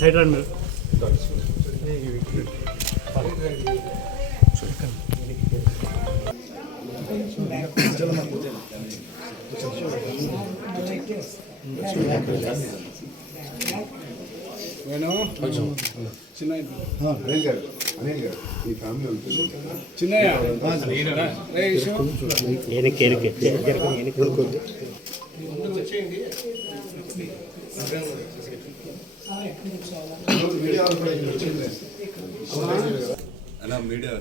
Side రండి media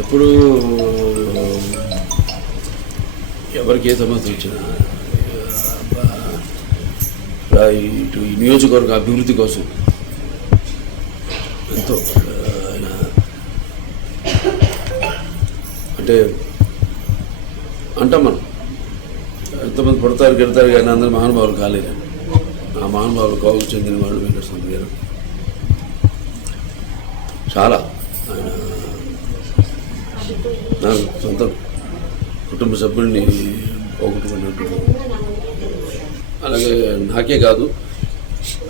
ఎప్పుడు ఎవరికి ఏ సమస్య వచ్చినా ఇటు ఈ నియోజకవర్గ అభివృద్ధి కోసం ఎంతో ఆయన అంటే అంటాం మనం ఎంతమంది పుడతారు గెడతారు కానీ అందరూ మహానుభావులు కాలేరు. ఆ మహానుభావులు కోవకు చెందిన వాళ్ళు వెంకటస్వామి గారు చాలా ఆయన నా సొంత కుటుంబ సభ్యుల్ని పోగొట్టుకున్నట్టు. అలాగే నాకే కాదు,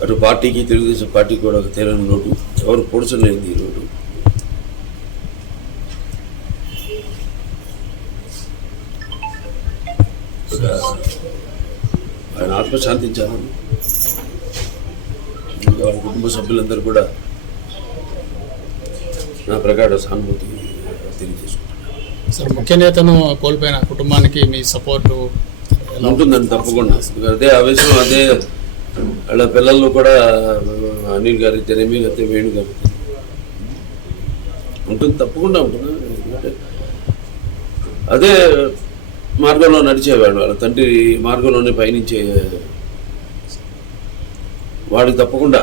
అటు పార్టీకి తెలుగుదేశం పార్టీకి కూడా ఒక తీరని లోటు, ఎవరు పొడుచలేదు ఈ లోటు. ఆయన ఆత్మశాంతించాలని వాళ్ళ కుటుంబ సభ్యులందరూ కూడా నా ప్రకార సానుభూతి తెలియజేసుకుంటున్నాను. సార్, ముఖ్య నేతను కోల్పోయిన కుటుంబానికి మీ సపోర్టు ఉంటుందండి తప్పకుండా. అదే ఆవేశం, అదే వాళ్ళ పిల్లల్లో కూడా అనిల్ గారి జనమీ అయితే వేణు గారు ఉంటుంది, తప్పకుండా ఉంటుంది. ఎందుకంటే అదే మార్గంలో నడిచేవాడు, వాళ్ళ తండ్రి మార్గంలోనే పయనించే వాడికి తప్పకుండా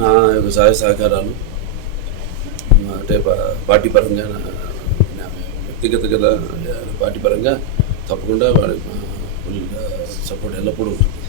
నా యొక్క సహాయ సహకారాలు అంటే పార్టీ పరంగా, వ్యక్తిగత కదా పార్టీ పరంగా తప్పకుండా వాడి సపోర్ట్ ఎల్లప్పుడూ ఉంటుంది.